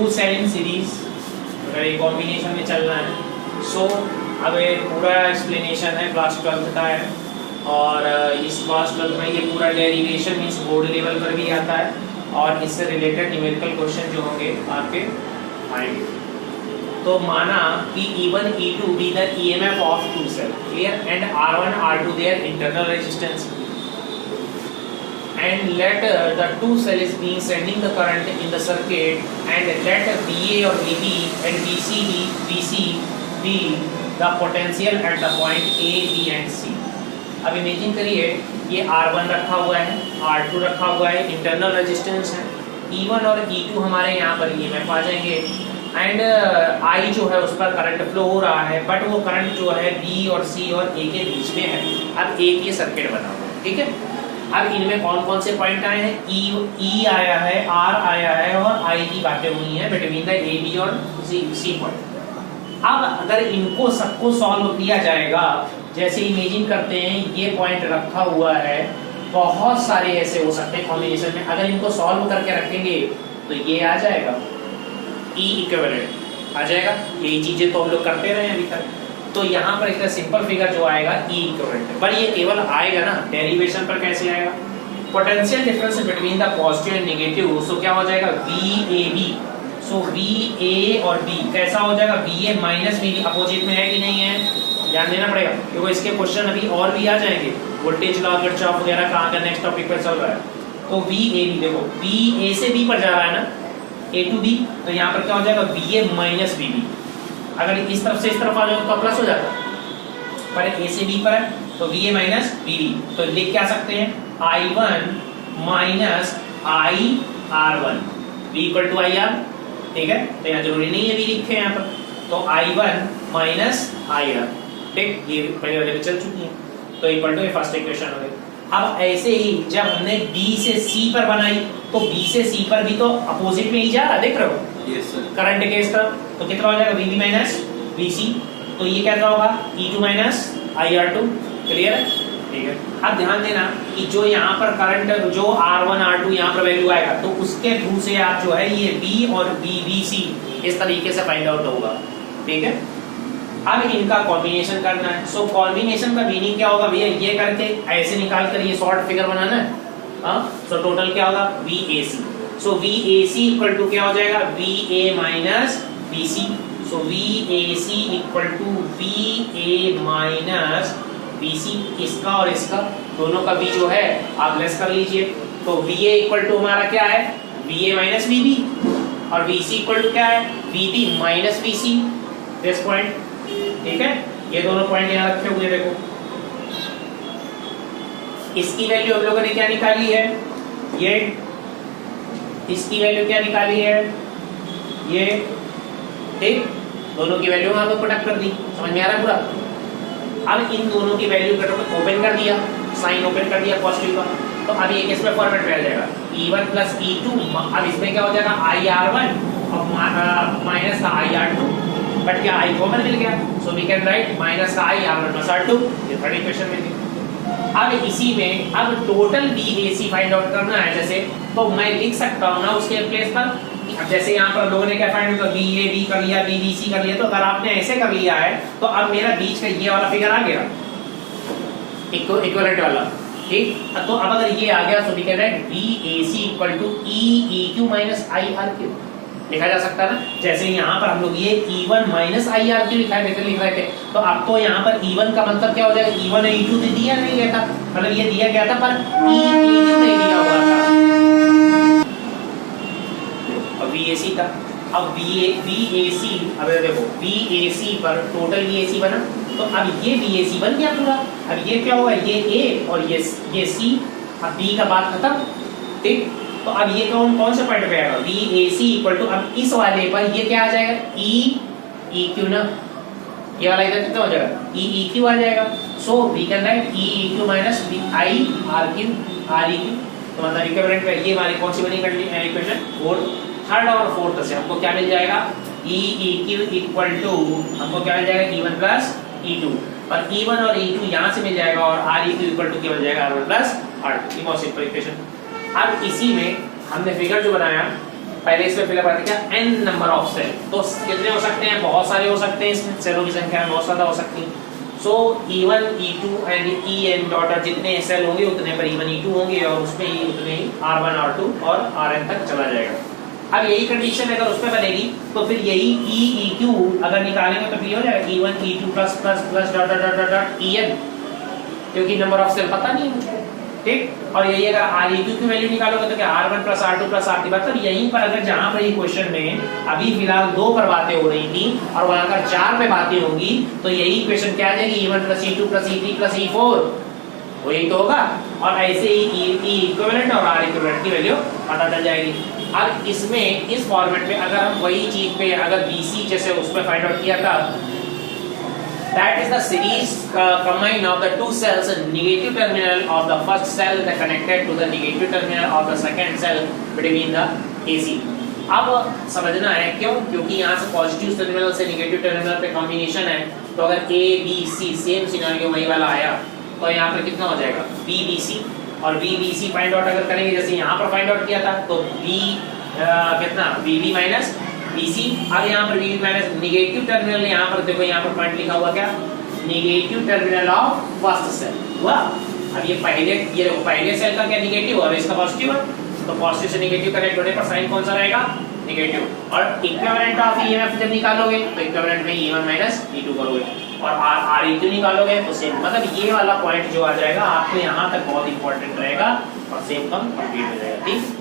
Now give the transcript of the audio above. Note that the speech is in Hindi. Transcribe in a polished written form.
टू सेल इन सीरीज, अगर ये कॉम्बिनेशन में चलना है। सो अब ये पूरा एक्सप्लेनेशन है क्लास 12 का है, और इस क्लास 12 में ये पूरा डेरिवेशन मीन्स बोर्ड लेवल पर भी आता है, और इससे रिलेटेड न्यूमेरिकल क्वेश्चन जो होंगे आपके आएंगे। तो माना कि E1 E2 be the EMF of two cell, clear, and R1 R2 their internal resistance, and let the two cell is being sending the current in the circuit, and let VA or VB and VC be the potential at the point A, B and C। अब इमेजिन करिए ये R1 रखा हुआ है, R2 रखा हुआ है, इंटरनल रेजिस्टेंस है, E1 और E2 हमारे यहाँ पर EMF आ जाएंगे, एंड I जो है उस पर करंट फ्लो हो रहा है, बट वो करंट जो है B और C और A के बीच में है। अब एक ये सर्किट बना हुआ है, ठीक है। अब इनमें कौन कौन से पॉइंट आए हैं, E आया है, R आया है और I की बातें हुई हैं बिटवीन द A, B और C पॉइंट। अब अगर इनको सबको सॉल्व किया जाएगा, जैसे इमेजिन करते हैं ये पॉइंट रखा हुआ है, बहुत सारे ऐसे हो सकते हैं कॉम्बिनेशन में, अगर इनको सॉल्व करके रखेंगे तो ये आ जाएगा E इक्विवेलेंट आ जाएगा। यही चीजें तो हम लोग करते रहे हैं अभी तक। तो यहाँ पर एक सिंपल फिगर जो आएगा E इक्विवेलेंट, पर ये केवल आएगा ना, डेरिवेशन पर कैसे आएगा, potential difference between the positive and negative. So क्या हो जाएगा VAB, सो VA और B कैसा हो जाएगा, VA माइनस VB, अपोजिट में है कि नहीं है, ध्यान देना पड़ेगा क्योंकि इसके क्वेश्चन अभी और भी आ जाएंगे, वोल्टेज लॉ किरचॉफ वगैरह कहाँ का नेक्स्ट टॉपिक पर चल रहा है। तो VAB देखो, B A से B पर जा रहा है ना, A to B, तो यहाँ पर क्या हो जाएगा VA माइनस VB। अगर इस तरफ से इस तरफ आ जाए तो प्लस हो जाता है, पर A से B पर है तो VA माइनस VB, तो लिख क्या सकते हैं I1 minus IR1 V equal to IR, ठीक है। तो यहाँ जरूरी नहीं है V लिखे यहाँ पर, तो I1 माइनस IR, ठीक, ये पहले वाले में चल चुकी है, तो इक्वल टू फर्स्ट इक्वेशन हो गई। अब ऐसे ही जब हमने B से C पर बनाई तो B से C पर भी तो अपोजिट में ही जा रहा, देख रहे हो यस सर, करंट के इस तरफ, तो कितना हो जाएगा VB माइनस VC, तो ये क्या होगा E2 माइनस IR2, क्लियर है, ठीक है। अब ध्यान देना कि जो यहाँ पर करंट जो R1 R2 यहाँ पर वैल्यू आएगा, तो उसके थ्रू से आप जो है ये B और BBC इस तरीके से फाइंड आउट होगा, ठीक है। अब इनका कॉम्बिनेशन करना है। सो कॉम्बिनेशन का मीनिंग क्या होगा भैया, ये करके ऐसे निकाल कर ये शॉर्ट फिगर बनाना है, हाँ। सो टोटल क्या होगा VAC, so VAC equal to क्या हो जाएगा VA minus BC, so VAC equal to VA minus BC, इसका और इसका दोनों का भी जो है आप लेस कर लीजिए, तो VA इक्वल टू हमारा क्या है VA माइनस VB, और VC इक्वल टू क्या है VB minus VC, this point, ठीक है। ये दोनों पॉइंट यहाँ रखे हुए देखो, इसकी वैल्यू हम लोगों ने क्या निकाली है, ये इसकी वैल्यू क्या निकाली है, ये, ठीक, दोनों की वैल्यू हम लोग पुटअप कर दी, समझ में आ रहा है पूरा। अब इन दोनों की वैल्यू ओपन कर दिया, साइन ओपन कर दिया पॉजिटिव का, तो अब ये किस में फॉर्मेट में आ जाएगा E1 प्लस E2, अब इसमें क्या हो जाएगा IR1 और माइनस का IR2, बट क्या I कॉमन मिल गया, so we can write minus का IR1 प्लस R2, ये थर्ड इक्वेशन में थी। अब इसी में अब टोटल VAC फाइंड आउट करना है, जैसे तो मैं लिख सकता हूँ ना उसके प्लेस पर, अब जैसे यहाँ पर लोगों ने क्या फाइंड आउट किया, VAB कर लिया, VBC कर लिया, तो अगर आपने ऐसे कर लिया है तो अब मेरा बीच का ये वाला फिगर आ गया इक्विवेलेंट वाला, ठीक। तो अब अगर ये आ गया, so we can write VAC equal to EEQ minus IRQ, लिखा जा सकता है ना। जैसे यहाँ पर हम लोग ये E1 माइनस IRQ लिख रहे थे, तो अब तो यहाँ पर E1 का मतलब क्या हो जाएगा, E1 और E2 तो दिया नहीं गया था, मतलब ये दिया गया था पर EEQ नहीं दिया हुआ था, और VAC था। अब VAC, अब देखो VAC पर टोटल VAC बना, तो अब ये VAC बन गया पूरा। अब ये क्या होगा, ये A और ये C, अब B का बात खत्म, ठीक। तो अब ये कौन से पॉइंट पे आएगा VAC इक्वल टू, अब इस वाले पर ये क्या आ जाएगा EEQ ना, ये वाला इधर कितना हो जाएगा EEQ आ जाएगा, so we can write EEQ minus IRQ, तो मतलब इक्विवेलेंट पे ये हमारी कौन सी बनी इक्वेशन, फोर्थ, थर्ड और फोर्थ से हमको क्या मिल जाएगा EEQ इक्वल टू हमको क्या मिल जाएगा E1 प्लस E2, और E1 और E2 यहाँ से मिल जाएगा, और REQ इक्वल टू क्या मिल जाएगा R1 प्लस R2, ये बहुत सिंपल इक्वेशन। अब इसी में हमने फिगर जो बनाया पहले इसमें फिलअप करते क्या n नंबर ऑफ सेल, तो कितने हो सकते हैं, बहुत सारे हो सकते हैं, इसमें सेलों की संख्या बहुत ज्यादा हो सकती है। सो E1 E2 and En daughter जितने सेल होंगे उतने पर E1 E2 होंगे और उसमें ही उतने ही R1 R2 और Rn तक चला जाएगा। अब यही कंडीशन अगर उसमें बनेगी तो फिर यही E EQ अगर निकालेंगे तो फिर हो जाएगा E1 E2 plus plus plus dot dot dot dot En, क्योंकि नंबर ऑफ सेल पता नहीं है, ठीक। और यही अगर R EQ की वैल्यू निकालोगे तो क्या R1 plus R2 plus R3, मतलब यहीं पर अगर जहां पर ये क्वेश्चन में अभी फिलहाल 2 पर बातें हो रही थी और वहां अगर 4 पे बातें होंगी तो यही क्वेश्चन क्या आ जाएगी E1 plus E2 plus E3 plus E4, वही तो होगा। और ऐसे ही E इक्विवेलेंट और R इक्विवेलेंट की वैल्यू पता चल जाएगी। अब इसमें इस फॉर्मेट में अगर हम वही चीज पे अगर BC जैसे उसमें फाइंड आउट किया था, that is the series combine of the two cells negative terminal of the first cell that connected to the negative terminal of the second cell between the AC। अब समझना है क्यों, क्योंकि यहाँ से पॉजिटिव टर्मिनल से नेगेटिव टर्मिनल पे कॉम्बिनेशन है, तो अगर A B C same scenario वही वाला आया तो यहाँ पर कितना हो जाएगा B B C, और B B C find out अगर करेंगे जैसे यहाँ पर फाइंड आउट किया था तो B कितना B B माइनस BC। अब यहाँ पर BB माइनस नेगेटिव टर्मिनल, यहाँ पर देखो यहाँ पर पॉइंट लिखा हुआ क्या, negative terminal of first cell हुआ। अब ये पहले ये देखो पहले सेल का क्या नेगेटिव और इसका पॉजिटिव है, तो पॉजिटिव से नेगेटिव कनेक्ट होने पर साइन कौन सा रहेगा, नेगेटिव। और इक्विवेलेंट ऑफ EMF जब निकालोगे तो इक्विवेलेंट में E1 माइनस E2 करोगे और R EQ निकालोगे तो सेम, मतलब ये वाला पॉइंट जो आ जाएगा आपको यहाँ तक बहुत इंपॉर्टेंट रहेगा और सेम कम कंप्लीट हो जाएगा, ठीक।